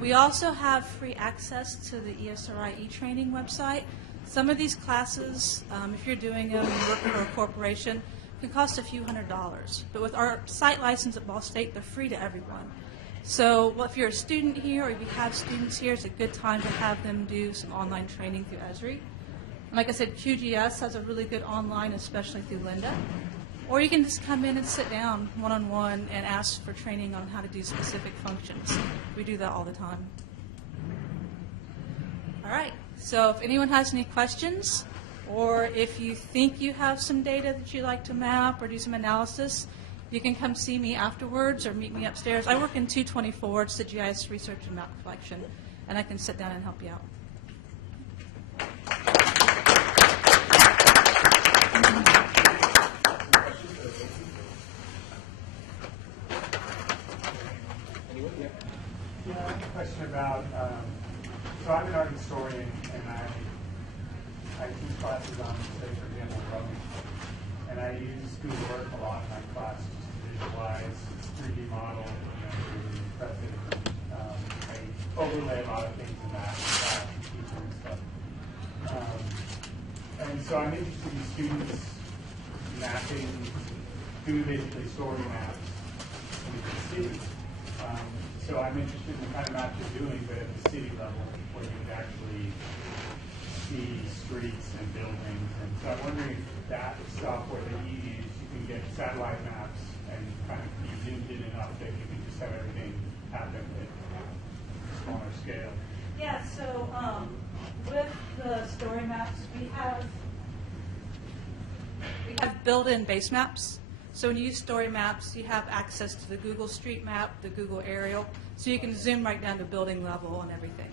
We also have free access to the ESRI e-training website. Some of these classes, if you're doing them and you're working for a corporation, can cost a few $100s. But with our site license at Ball State, they're free to everyone. So if you're a student here or if you have students here, it's a good time to have them do some online training through Esri. And like I said, QGS has a really good online, especially through Lynda. Or you can just come in and sit down one-on-one and ask for training on how to do specific functions. We do that all the time. All right, so if anyone has any questions, or if you think you have some data that you'd like to map or do some analysis, you can come see me afterwards or meet me upstairs. I work in 224, it's the GIS Research and Map Collection, and I can sit down and help you out. Yeah, I have a question about, so I'm an art historian and I teach classes on, say, for example, rowing. And I use Google Earth a lot in my class just to visualize 3D model, really impressive. I overlay a lot of things in that teaching and stuff. And so I'm interested in students mapping, doing basically story maps in the city. So I'm interested in the kind of map you're doing, but at the city level, where you would actually see streets and buildings. And so I'm wondering if that software that you use, you can get satellite maps and kind of be zoomed in enough that you can just have everything happen at a smaller scale. Yeah, so with the story maps, we have built-in base maps. So when you use story maps, you have access to the Google Street Map, the Google Aerial, so you can zoom right down to building level and everything.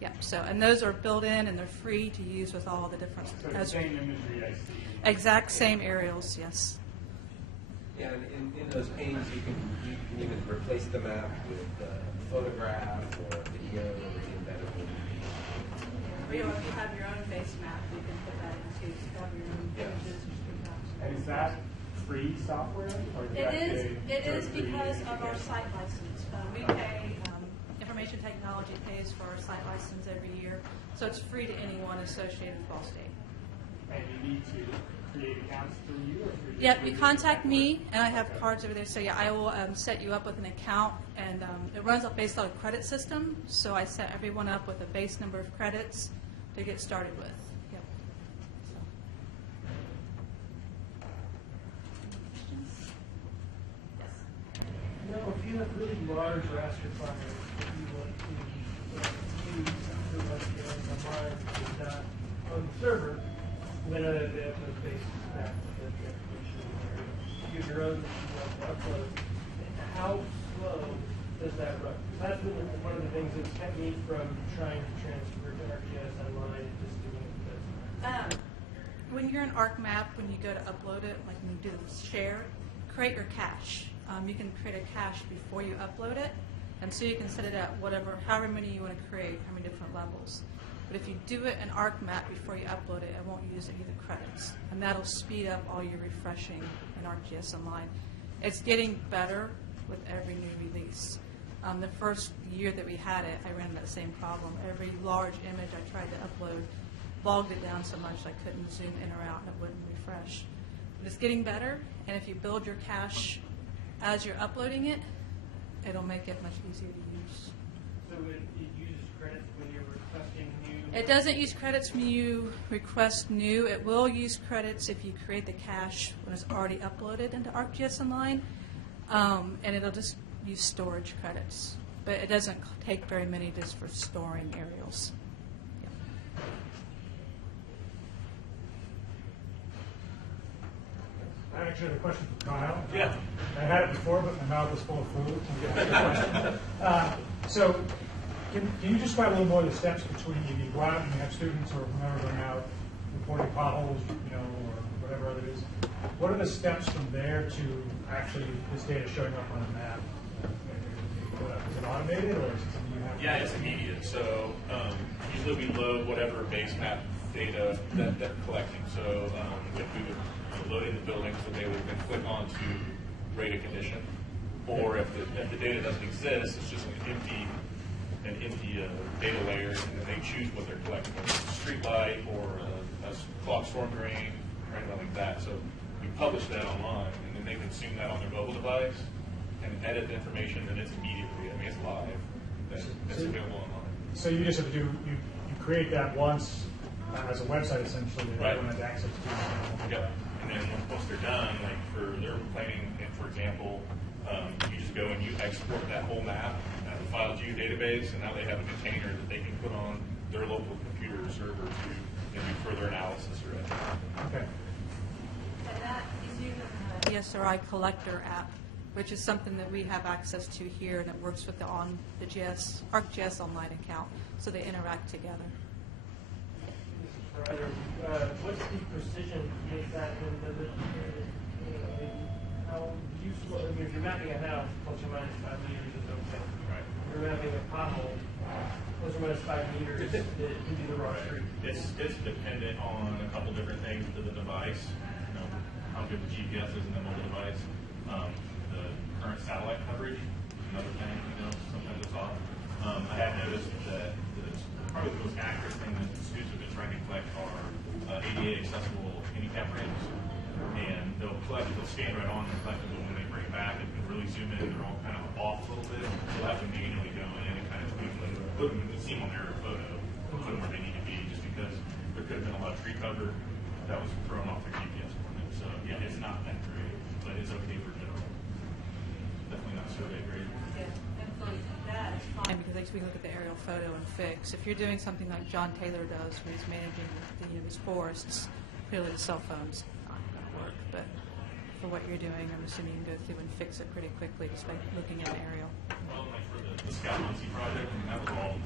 Yeah, so, and those are built in and they're free to use with all the different. So the same imagery I see. Exact same aerials, yes. Yeah, and in those panes, you can even replace the map with a photograph or video or embedded. Or if you have your own base map, you can put that into, if you have your own images or street maps. And is that free software? Or It is because of our site license. We pay, information technology pays for our site license every year, so it's free to anyone associated with Ball State. And you need to create accounts through you? Or through Yep, you contact me, and I have cards over there, so yeah, I will set you up with an account, and it runs up based on a credit system, so I set everyone up with a base number of credits to get started with. Yep. So. Now, if you have really large raster files that you want to use to online with that on the server, then they have no space to that information in the area. You have your own that you want to upload. How slow does that run? That's one of the things that's kept me from trying to transfer to ArcGIS online and just doing it. When you're in ArcMap, when you go to upload it, like when you do the share, create your cache. You can create a cache before you upload it, and so you can set it at however many you want to create, how many different levels. But if you do it in ArcMap before you upload it, it won't use any of the credits. And that'll speed up all your refreshing in ArcGIS Online. It's getting better with every new release. The first year that we had it, I ran into the same problem. Every large image I tried to upload bogged it down so much I couldn't zoom in or out and it wouldn't refresh. But it's getting better, and if you build your cache as you're uploading it, it'll make it much easier to use. So it uses credits when you're requesting new? It doesn't use credits when you request new. It will use credits if you create the cache when it's already uploaded into ArcGIS Online, and it'll just use storage credits. But it doesn't take very many just for storing aerials. I actually have a question for Kyle. Yeah. I had it before, but my mouth was full of food. So, can you describe a little more of the steps between you go out and you have students or whomever going out reporting potholes, or whatever other it is. What are the steps from there to actually this data showing up on a map? Is it automated or is it something you have? Yeah, it's immediate. So usually we load whatever base map data that they're collecting. So if we would load in the buildings, so they would then click on to rate a condition. Or if the data doesn't exist, it's just an empty data layer, and then they choose what they're collecting, whether it's a street light or a clock storm drain or anything like that. So we publish that online, and then they consume that on their mobile device and edit the information, and it's immediately, it's live. It's available online. So you just have to you create that once as a website essentially that Right. everyone has access to. Yep. And then once they're done, like for their planning, for example, you just go and you export that whole map as a file geodatabase, and now they have a container that they can put on their local computer server to do further analysis or anything. Okay. And that is using the ESRI collector app, which is something that we have access to here, and it works with the ArcGIS Online account, so they interact together. What's the precision make that how useful, if you're mapping a house, plus or minus 5 meters is okay. Right. If you're mapping a pothole, plus or minus 5 meters, it can be the wrong street. It's dependent on a couple different things to the device, how good the GPS is in the mobile device, the current satellite coverage, another thing, sometimes it's off. I have noticed that probably the most accurate thing that students have been trying to collect are ADA accessible handicap ramps, and they'll scan right on and collect them, but when they bring it back, it can really zoom in, they're all kind of off a little bit, so they'll have to manually go in and kind of tweak them, put them, you can see them on their photo, put them where they need to be, just because there could have been a lot of tree cover that was thrown off their GPS coordinates. So yeah, it's not that great, but it's okay for general. Definitely not survey grade. And because we can look at the aerial photo and fix. If you're doing something like John Taylor does, where he's managing these forests, clearly the cell phone's not going to work. But for what you're doing, I'm assuming you can go through and fix it pretty quickly just by looking at the aerial. Well, like for the Scout Muncie project, that was all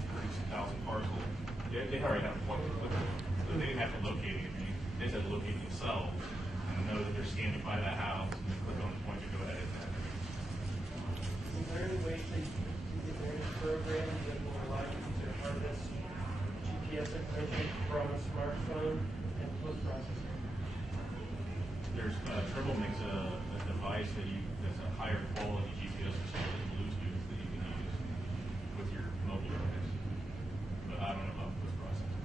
36,000 parcels. They already had a point to look at it. So they didn't have to locate anything. They just had to locate themselves and know that they're standing by that house and then click on the point to go ahead and Is there any way to get any programs that will allow you to harness GPS information from a smartphone and post-processing? There's Trimble makes a device that's a higher quality GPS system than Bluetooth that you can use with your mobile device. But I don't know about post processing.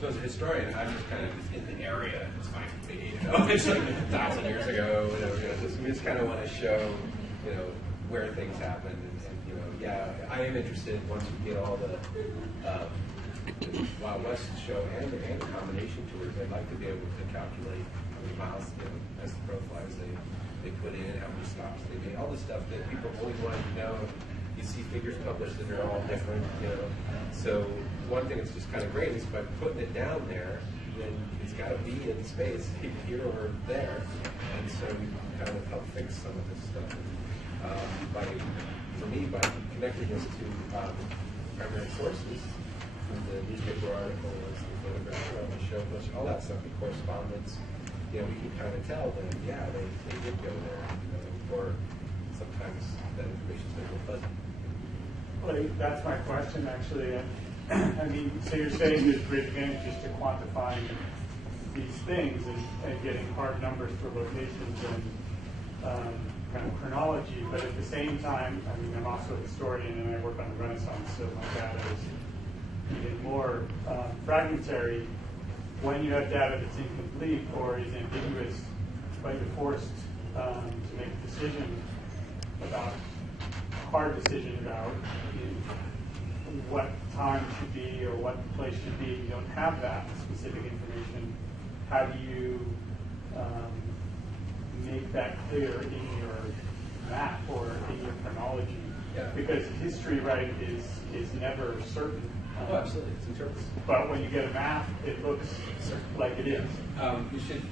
So as a historian, I'm just kind of in the area. It's fine for me. It's like 1,000 years ago. We just kind of want to show, where things happened. And I am interested once we get all the Wild West show and the combination tours. I'd like to be able to calculate how many miles, as the crow flies, they put in, how many stops they made, all the stuff that people always wanted to know. You see figures published and they're all different, So one thing that's just kind of great is by putting it down there, then it's got to be in space here or there, and so we kind of help fix some of this stuff. By connecting this to primary sources, the newspaper articles, the photograph, the show, all that stuff, the correspondence, we can kind of tell that they did go there, or sometimes that information's a little fuzzy. Well, that's my question, actually. I mean, so you're saying there's great advantages to quantifying these things and getting hard numbers for locations and kind of chronology, but at the same time, I mean, I'm also a historian and I work on the Renaissance, so my data is even more fragmentary. When you have data that's incomplete or is ambiguous, but you're forced to make a decision about, a hard decision about what time should be or what the place should be, you don't have that specific information. How do you make that clear in your map or in your chronology? Yeah. Because history, right, is never certain. Oh, absolutely. It's interpreted. But when you get a map, it looks like it is. You should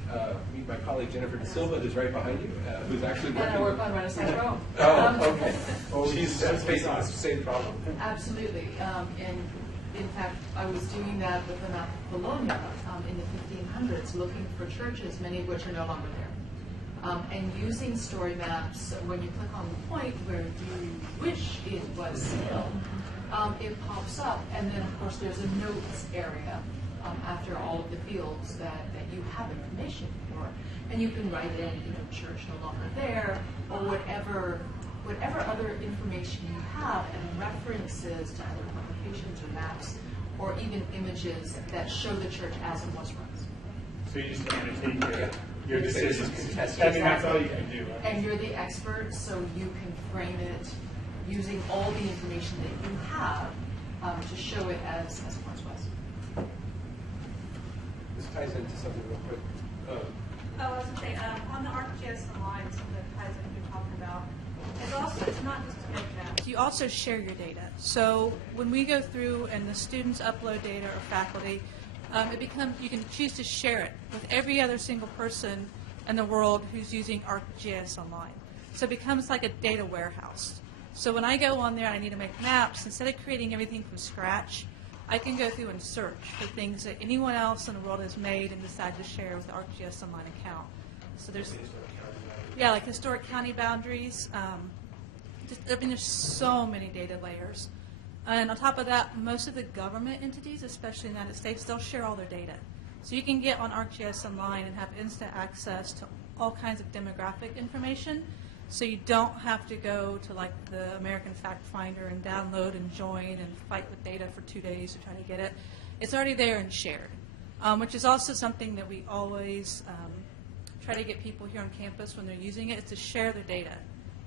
meet my colleague Jennifer De Silva, who's right behind you, who's actually working. And I work on Renaissance Rome. Oh, okay. She's facing the same problem. Absolutely. And in fact, I was doing that with the map of Bologna in the 1500s, looking for churches, many of which are no longer there. And using story maps, when you click on the point where you wish it was still, it pops up, and then of course there's a notes area after all of the fields that you have information for, and you can write in, church no longer there, or whatever other information you have, and references to other publications or maps, or even images that show the church as it was once. So you just annotate your decisions. Contest. I mean, that's all you can do. Right? And you're the expert, so you can frame it using all the information that you have to show it as it once was. This ties into something real quick. I was going to say, on the ArcGIS Online, something that ties into what you're talking about, it's not just to make maps. You also share your data. So when we go through and the students upload data or faculty, you can choose to share it with every other single person in the world who's using ArcGIS Online. So it becomes like a data warehouse. So when I go on there and I need to make maps, instead of creating everything from scratch, I can go through and search for things that anyone else in the world has made and decide to share with the ArcGIS Online account. So there's, like historic county boundaries. There's so many data layers. And on top of that, most of the government entities, especially in the United States, they'll share all their data. So you can get on ArcGIS Online and have instant access to all kinds of demographic information. So you don't have to go to like the American Fact Finder and download and join and fight with data for 2 days to try to get it. It's already there and shared, which is also something that we always try to get people here on campus when they're using it, is to share their data.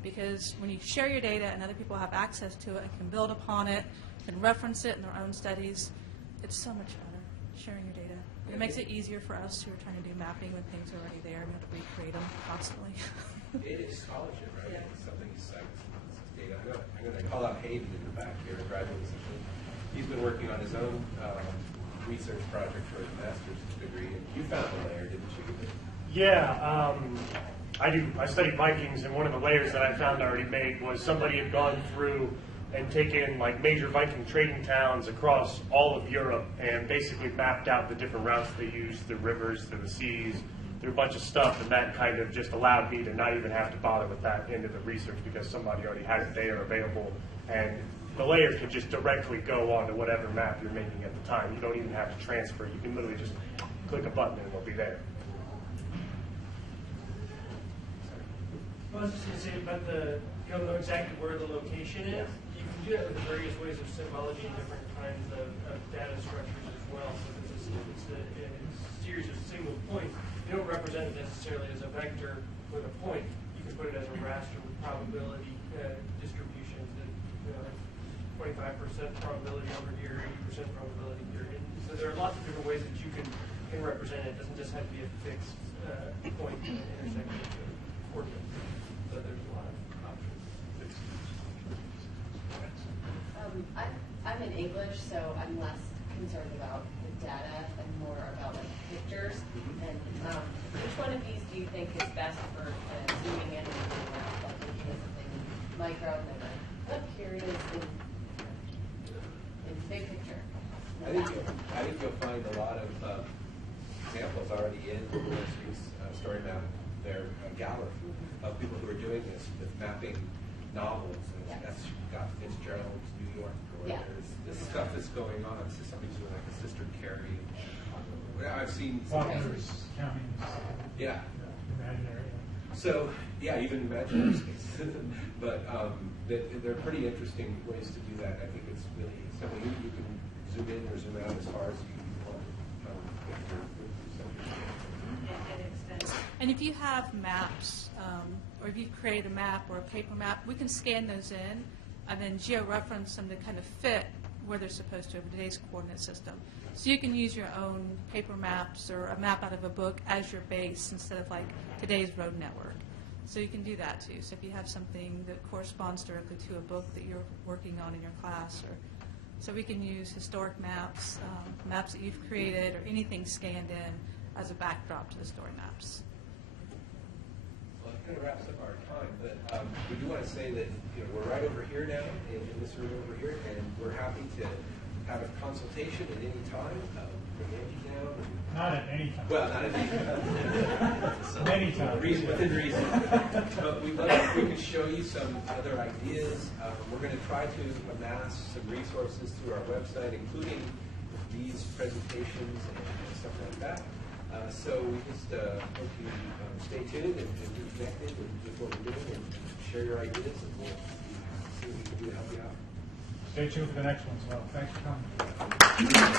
Because when you share your data and other people have access to it and can build upon it and reference it in their own studies, it's so much better sharing your data. It makes it easier for us who are trying to do mapping when things are already there and we have to recreate them constantly. It is scholarship, right? Yeah. It's something it's data. I'm going to call out Hayden in the back here, a graduate assistant. He's been working on his own research project for his master's degree, and you found the layer, didn't you? Yeah, I studied Vikings, and one of the layers that I found already made was somebody had gone through and taken like major Viking trading towns across all of Europe and basically mapped out the different routes they used, the rivers, the seas, through a bunch of stuff, and that kind of just allowed me to not even have to bother with that end of the research because somebody already had it there available, and the layer could just directly go onto whatever map you're making at the time. You don't even have to transfer. You can literally just click a button and it'll be there. I was just going to say about you don't know exactly where the location is. You can do that with various ways of symbology and different kinds of data structures as well. So it's a series of single points. You don't represent it necessarily as a vector with a point. You can put it as a raster with probability distributions. That 25% probability over here, 80% probability here. And so there are lots of different ways that you can represent it. It doesn't just have to be a fixed point intersection of coordinates. So there's a lot of options. I'm in English, so I'm less concerned about the data and more about like pictures. And which one of these do you think is best for zooming in and zooming out? Like looking at something micro and then like up here it is in big picture. I think you'll find a lot of examples already in the university's story map, their gallery of people who are doing this with mapping novels. And that's got Fitzgerald's New New York, or Yeah. there's this stuff that's going on. So somebody's doing like a sister carry in Chicago. Yeah, I've seen some Buffers, counties, yeah. imaginary. So yeah, even imaginary space. But they're pretty interesting ways to do that. I think it's really something you can zoom in or zoom out as far as you want. And if you have maps, or if you create a map or a paper map, we can scan those in and then georeference them to kind of fit where they're supposed to in today's coordinate system. So you can use your own paper maps or a map out of a book as your base instead of like today's road network. So you can do that too. So if you have something that corresponds directly to a book that you're working on in your class, or so we can use historic maps, maps that you've created, or anything scanned in as a backdrop to the story maps. Well, that kind of wraps up our time, but we do want to say that we're right over here now, in this room over here, and we're happy to have a consultation at any time. Bring Angie down. Not at any time. Well, not at any time. Many times. Within reason. But we'd love if we could show you some other ideas. We're going to try to amass some resources through our website, including these presentations and stuff like that. So we just hope you stay tuned and be connected with what we're doing and share your ideas, and we'll see what we can do to help you out. Stay tuned for the next one as well. Thanks for coming.